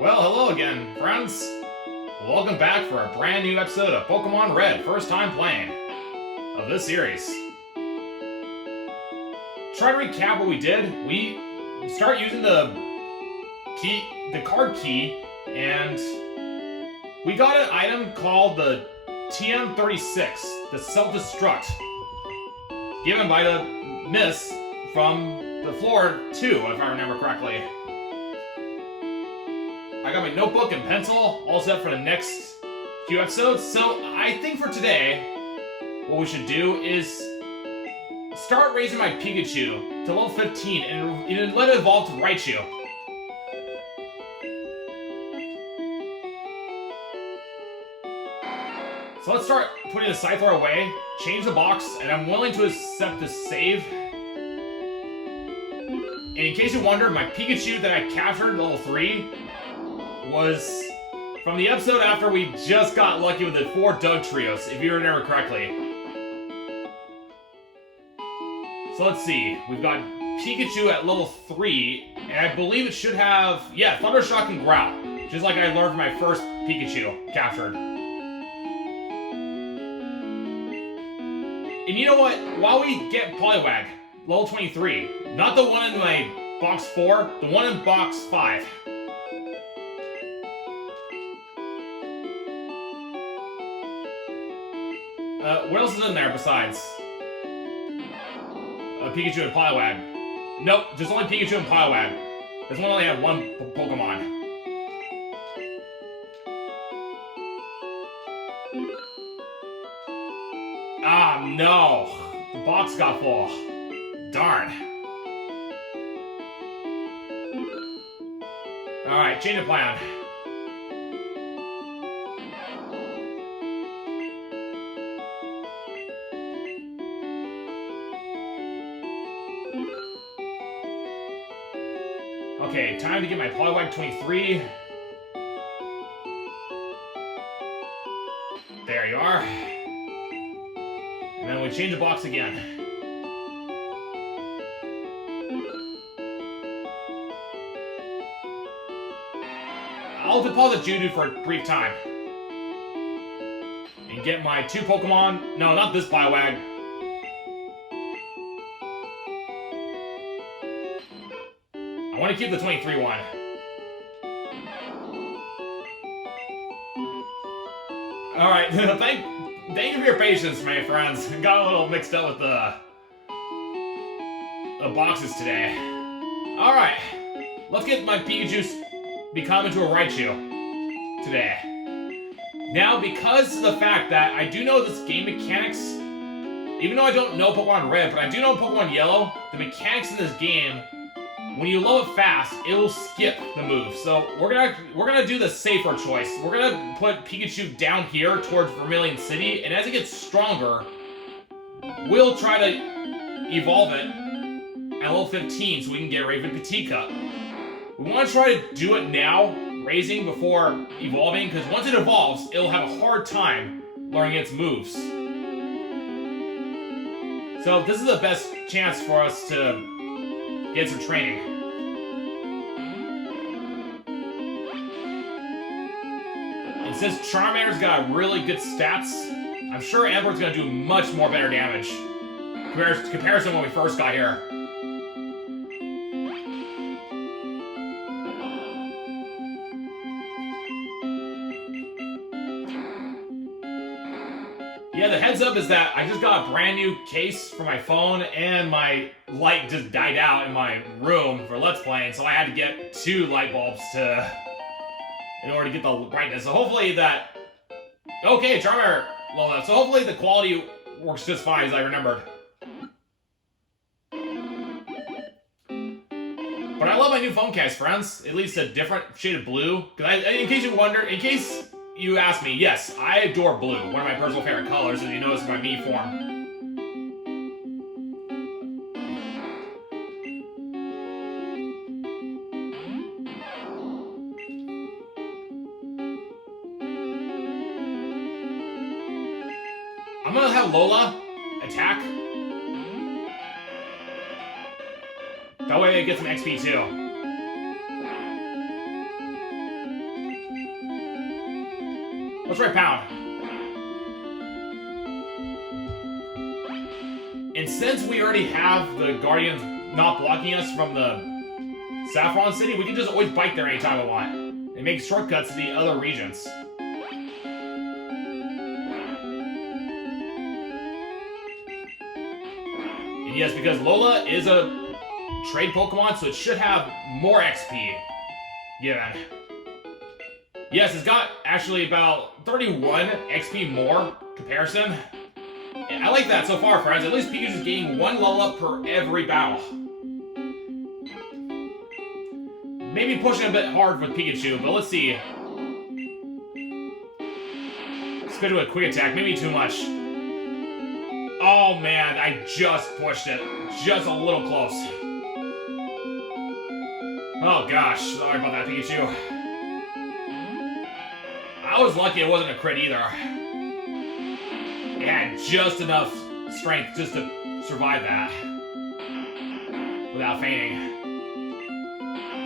Well, hello again, friends. Welcome back for a brand new episode of Pokémon Red, first time playing of this series. Try to recap what we did. We start using the card key, and we got an item called the TM36, the self-destruct, given by the Miss from the floor 2, if I remember correctly. I got my notebook and pencil all set for the next few episodes, so I think for today, what we should do is start raising my Pikachu to level 15 and let it evolve to Raichu. So let's start putting the Scyther away, change the box, and I'm willing to accept the save. And in case you wonder, my Pikachu that I captured level 3 was from the episode after we just got lucky with the 4 Doug trios, if you remember correctly. So let's see, we've got Pikachu at level 3, and I believe it should have, yeah, Thundershock and Growl, just like I learned from my first Pikachu captured. And you know what, while we get Poliwag, level 23, not the one in my box 4, the one in box 5. What else is in there besides Pikachu and Poliwag? Nope, just only Pikachu and Poliwag. This one only had one Pokemon. Ah, no! The box got full. Darn. Alright, change of plan. Okay, time to get my Poliwag 23. There you are. And then we change the box again. I'll deposit Judo for a brief time. And get my 2 Pokemon. No, not this Poliwag. I want to keep the 23 one. Alright, thank you for your patience, my friends. Got a little mixed up with the boxes today. Alright, let's get my Pikachu become into a Raichu today. Now, because of the fact that I do know this game mechanics, even though I don't know Pokemon Red, but I do know Pokemon Yellow, the mechanics in this game, when you level it fast, it'll skip the move. So we're gonna do the safer choice. We're gonna put Pikachu down here towards Vermilion City, and as it gets stronger, we'll try to evolve it at level 15 so we can get Raven Patika. We want to try to do it now, raising before evolving, because once it evolves, it'll have a hard time learning its moves. So this is the best chance for us to get some training. And since Charmander's got really good stats, I'm sure Edward's gonna do much more better damage comparison when we first got here. Yeah, the heads up is that I just got a brand new case for my phone, and my light just died out in my room for Let's Playing, so I had to get 2 light bulbs in order to get the brightness. So hopefully that... Okay, Charmer low enough. So hopefully the quality works just fine as I remembered. But I love my new phone case, friends. At least a different shade of blue. In case you wonder, in case you ask me, yes, I adore blue. One of my personal favorite colors, as you notice in my me form. I'm gonna have Lola attack. That way I get some XP too. try Pound. And since we already have the Guardians not blocking us from the Saffron City, we can just always bike there anytime we want. And make shortcuts to the other regions. And yes, because Lola is a trade Pokemon, so it should have more XP given. Yes, it's got actually about 31 XP more comparison. I like that so far, friends. At least Pikachu's getting one level up per every battle. Maybe pushing a bit hard with Pikachu, but let's see. Let's go to a quick attack, maybe too much. Oh man, I just pushed it. Just a little close. Oh gosh, sorry about that, Pikachu. I was lucky it wasn't a crit either. It had just enough strength just to survive that. Without fainting.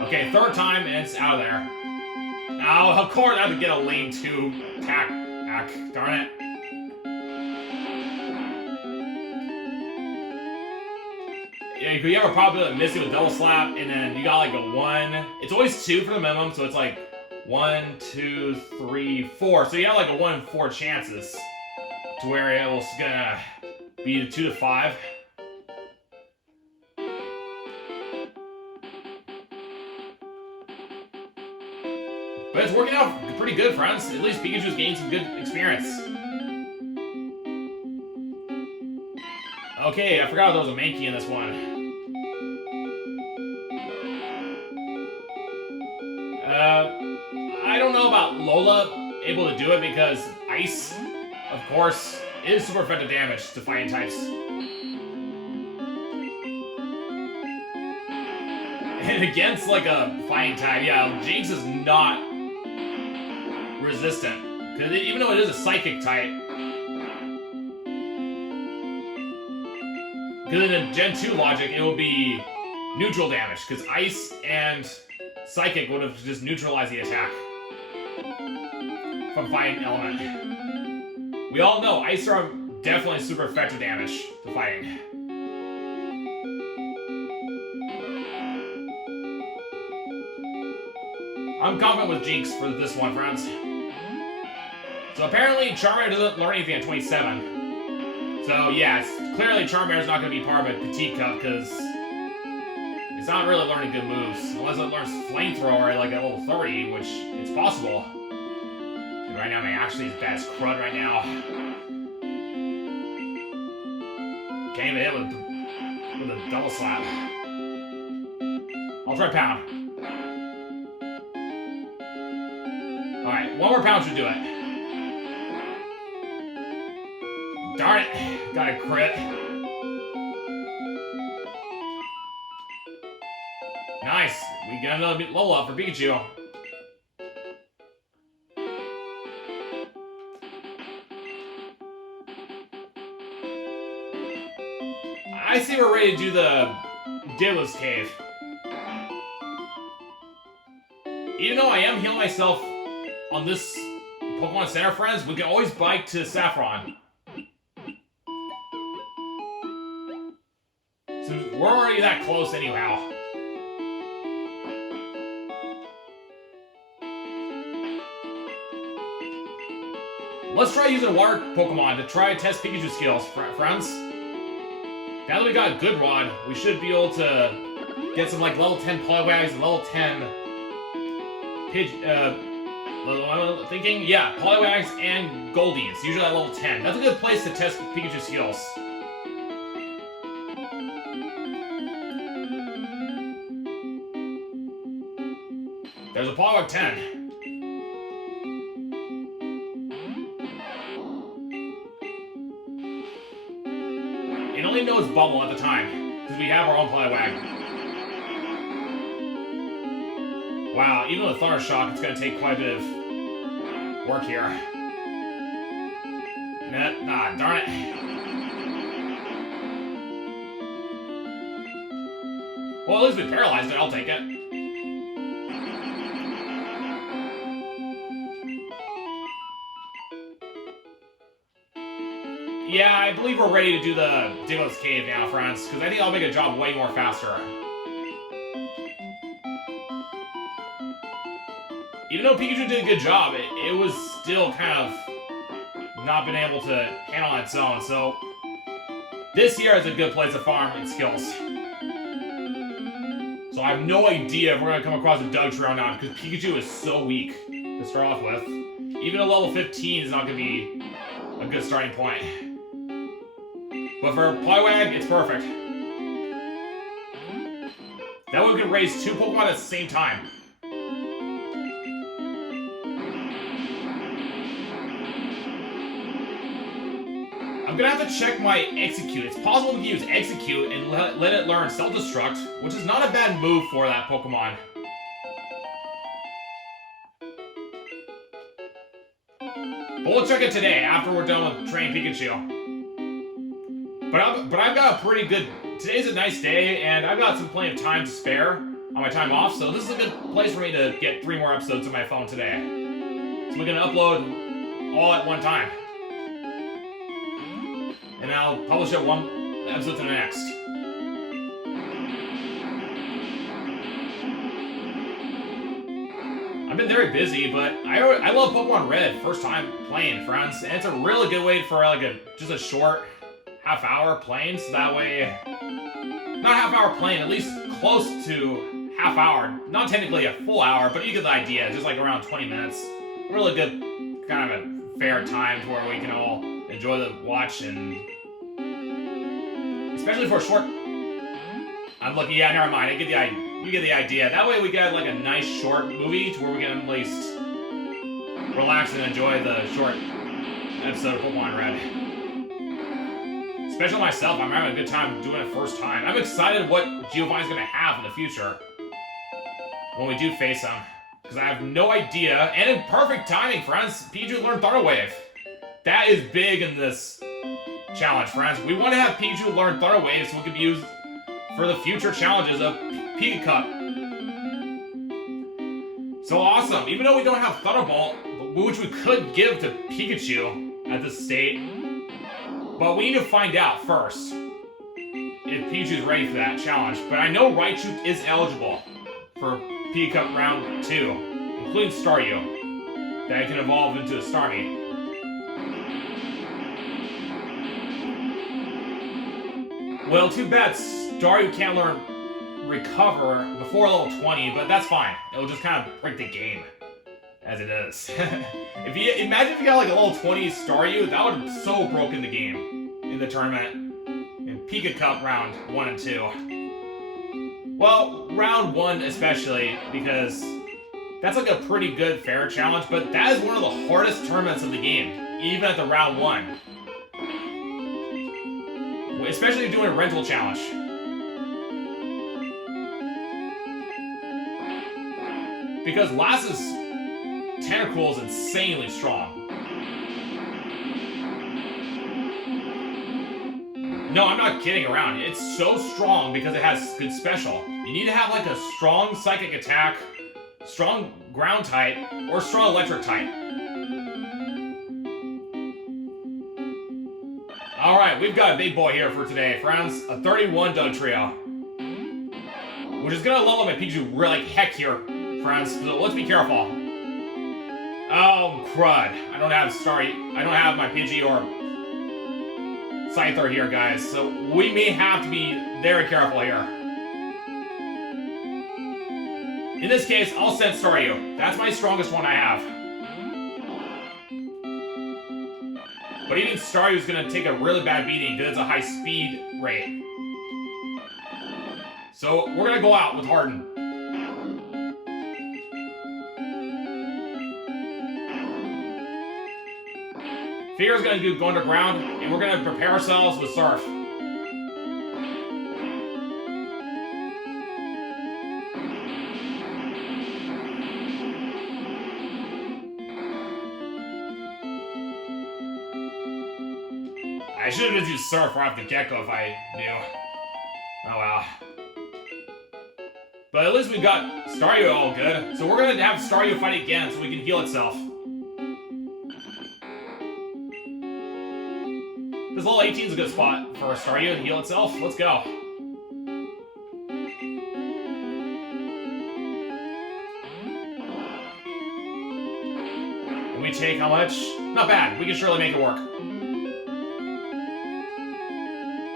Okay, third time, and it's out of there. Oh, of course I have to get a lane 2 attack. Darn it. Yeah, you have a probability of missing with double slap, and then you got like a 1. It's always 2 for the minimum, so it's like 1, 2, 3, 4. So you have like a 1 in 4 chances to where it was gonna be a 2 to 5. But it's working out pretty good, friends. At least Pikachu's gained some good experience. Okay, I forgot there was a Mankey in this one. I don't know about Lola able to do it because Ice, of course, is super effective damage to fighting types. And against like a fighting type, yeah, Jinx is not resistant. Because even though it is a psychic type, because in the Gen 2 logic, it will be neutral damage. Because Ice and Psychic would have just neutralized the attack from fighting element. We all know Ice are definitely super effective damage to fighting. I'm confident with Jinx for this one, friends. So apparently Charmander doesn't learn anything at 27. So yes, clearly Charmander's not going to be part of a Petite Cup because it's not really learning good moves. Unless it learns Flamethrower like at level 30, which it's possible. And right now, man, actually as bad as Crud right now. Can't even hit with a double slap. I'll try Pound. Alright, one more Pound should do it. Darn it, got a crit. Nice, we got another level up for Pikachu. I see we're ready to do the Digless Cave. Even though I am healing myself on this Pokemon Center, friends, we can always bike to Saffron. So we're already that close anyhow. Let's try using a water Pokemon to try to test Pikachu's skills, friends. Now that we got a good rod, we should be able to get some like level 10 Poliwags and level 10 thinking? Yeah, Poliwags and Goldies, usually at level 10. That's a good place to test Pikachu's skills. There's a Poliwag 10. It only knows Bubble at the time, because we have our own Poliwag. Wow, even with Thunder Shock, it's going to take quite a bit of work here. Nah, darn it. Well, at least we paralyzed it, I'll take it. Yeah, I believe we're ready to do the Diglett Cave now, friends, because I think I'll make a job way more faster. Even though Pikachu did a good job, it was still kind of not been able to handle on its own, so this here is a good place to farm its skills. So I have no idea if we're going to come across a Dugtrio now, because Pikachu is so weak to start off with. Even a level 15 is not going to be a good starting point. But for Poliwag, it's perfect. That way we can raise 2 Pokemon at the same time. I'm gonna have to check my Execute. It's possible we can use Execute and let it learn Self-Destruct, which is not a bad move for that Pokemon. But we'll check it today after we're done with training Pikachu. But I've got a pretty good... Today's a nice day, and I've got some plenty of time to spare on my time off, so this is a good place for me to get 3 more episodes on my phone today. So we're gonna upload all at one time. And then I'll publish it one episode to the next. I've been very busy, but I love Pokemon Red. First time playing, friends, and it's a really good way for like just a short half-hour playing. So that way, not half-hour playing, at least close to half-hour. Not technically a full hour, but you get the idea. Just like around 20 minutes. Really good, kind of a fair time to where we can all enjoy the watch and. Especially for a short... I'm looking, yeah, never mind. You get the idea. That way we get like a nice short movie to where we can at least relax and enjoy the short episode of Pokemon Red. Especially myself, I'm having a good time doing it first time. I'm excited what Giovanni's going to have in the future when we do face him. Because I have no idea. And in perfect timing, friends, Pikachu learned Thunder Wave. That is big in this challenge, friends. We want to have Pikachu learn Thunder Wave so we can use for the future challenges of Pika Cup. So awesome. Even though we don't have Thunderbolt, which we could give to Pikachu at this state, but we need to find out first if Pikachu's ready for that challenge. But I know Raichu is eligible for Pika Cup Round 2, including Staryu, that can evolve into a Starmie. Well, too bad Staryu can't learn Recover before level 20, but that's fine. It'll just kind of break the game, as it is. Imagine if you got like a level 20 Staryu, that would have so broken the game in the tournament. In Pika Cup round 1 and 2. Well, round 1 especially, because that's like a pretty good fair challenge, but that is one of the hardest tournaments of the game, even at the round 1. Especially doing a rental challenge. Because Lass's Tentacruel is insanely strong. No, I'm not kidding around. It's so strong because it has good special. You need to have like a strong psychic attack, strong ground type, or strong electric type. Alright, we've got a big boy here for today, friends. A 31 Dugtrio. Which is gonna level my Pikachu really like heck here, friends. So let's be careful. Oh, crud. I don't have my Pidgey or Scyther here, guys. So we may have to be very careful here. In this case, I'll send Staryu. That's my strongest one I have. But even Staryu's gonna take a really bad beating because it's a high speed rate. So we're gonna go out with Harden. Figure's gonna go underground, and we're gonna prepare ourselves with Surf. I should have just used Surf right off the get-go if I knew. Oh well. But at least we got Staryu all good. So we're gonna have Staryu fight again so we can heal itself. This level 18 is a good spot for a Staryu to heal itself. Let's go. And we take how much? Not bad. We can surely make it work.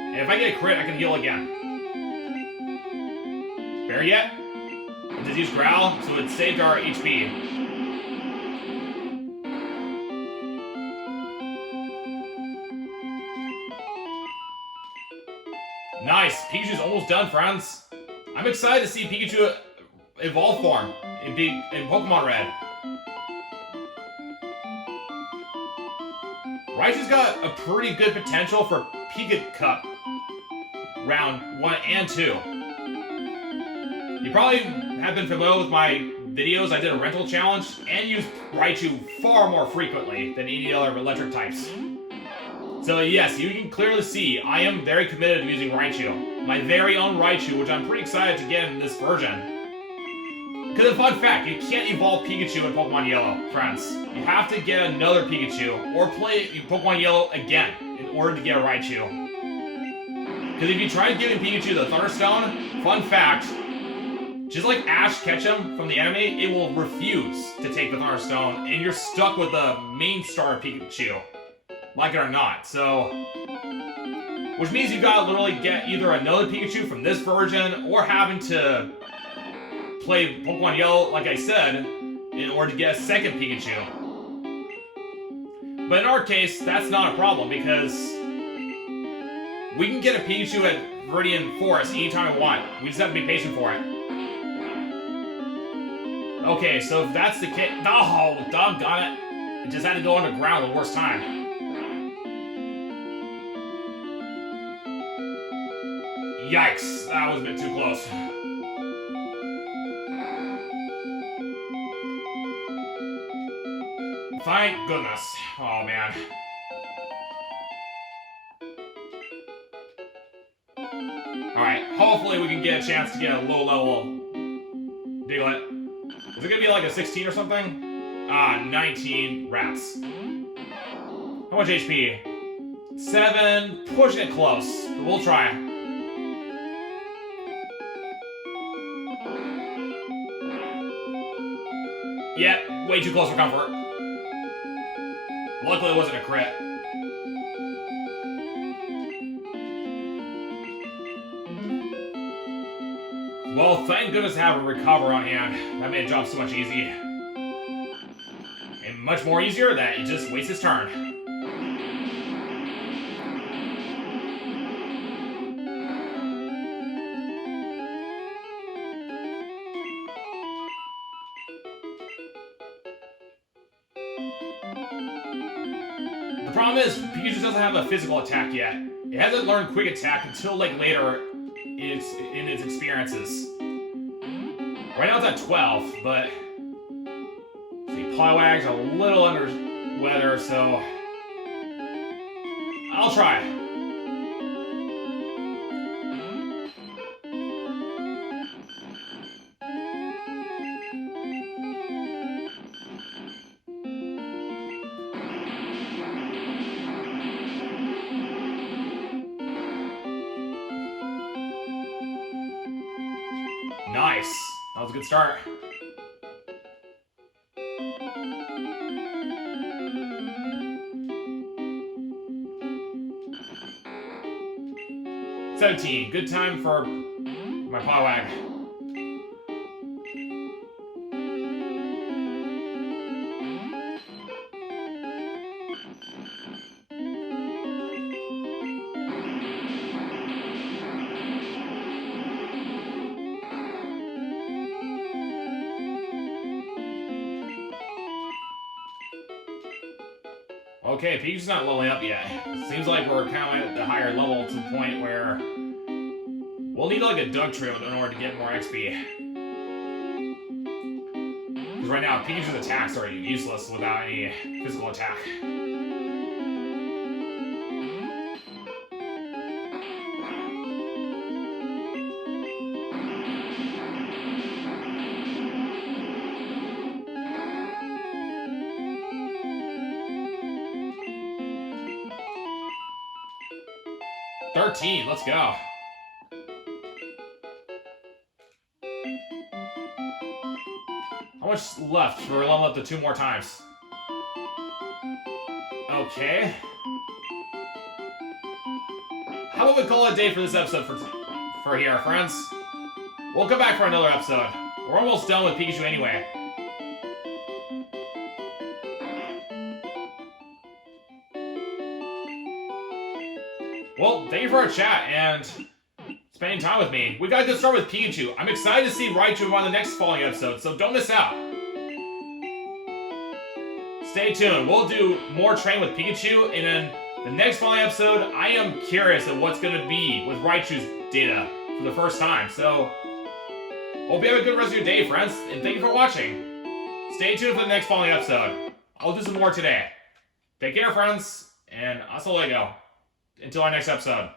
And if I get a crit, I can heal again. Bear yet? It just used Growl, so it saved our HP. Nice! Pikachu's almost done, friends. I'm excited to see Pikachu evolve form in Pokemon Red. Raichu's got a pretty good potential for Pika Cup round 1 and 2. You probably have been familiar with my videos. I did a rental challenge and used Raichu far more frequently than any other electric types. So yes, you can clearly see I am very committed to using Raichu. My very own Raichu, which I'm pretty excited to get in this version. Because a fun fact, you can't evolve Pikachu in Pokemon Yellow, friends. You have to get another Pikachu, or play Pokemon Yellow again in order to get a Raichu. Because if you try giving Pikachu the Thunderstone, fun fact, just like Ash Ketchum from the anime, it will refuse to take the Thunderstone, and you're stuck with the main star Pikachu. Like it or not, so... Which means you gotta literally get either another Pikachu from this version, or having to play Pokemon Yellow, like I said, in order to get a second Pikachu. But in our case, that's not a problem, because we can get a Pikachu at Viridian Forest anytime we want. We just have to be patient for it. Okay, so if that's the case... Oh, doggone it. It just had to go underground the worst time. Yikes, that was a bit too close. Thank goodness. Oh, man. Alright, hopefully we can get a chance to get a low-level Diglett. Is it gonna be like a 16 or something? Ah, 19 rats. How much HP? 7, pushing it close. But we'll try. Yeah, way too close for comfort. Luckily it wasn't a crit. Well, thank goodness I have a recover on hand. That made the job so much easier. And much more easier that he just wastes his turn. The problem is, Pikachu doesn't have a physical attack yet. It hasn't learned Quick Attack until like later in its experiences. Right now it's at 12, but see, Plywag's a little under weather, so I'll try. Nice. That was a good start. $17. Good time for my Plywag. Okay, Pikachu's not leveling up yet. Seems like we're kind of at the higher level to the point where we'll need like a Dugtrio in order to get more XP. Because right now, Pikachu's attacks are useless without any physical attack. 13, let's go. How much left for level up to 2 more times? Okay. How about we call it a day for this episode for here, friends? We'll come back for another episode. We're almost done with Pikachu anyway. Well, thank you for our chat and spending time with me. We got a good start with Pikachu. I'm excited to see Raichu on the next following episode, so don't miss out. Stay tuned. We'll do more training with Pikachu, and then the next following episode, I am curious of what's going to be with Raichu's data for the first time. So, hope you have a good rest of your day, friends, and thank you for watching. Stay tuned for the next following episode. I'll do some more today. Take care, friends, and hasta luego. Until our next episode.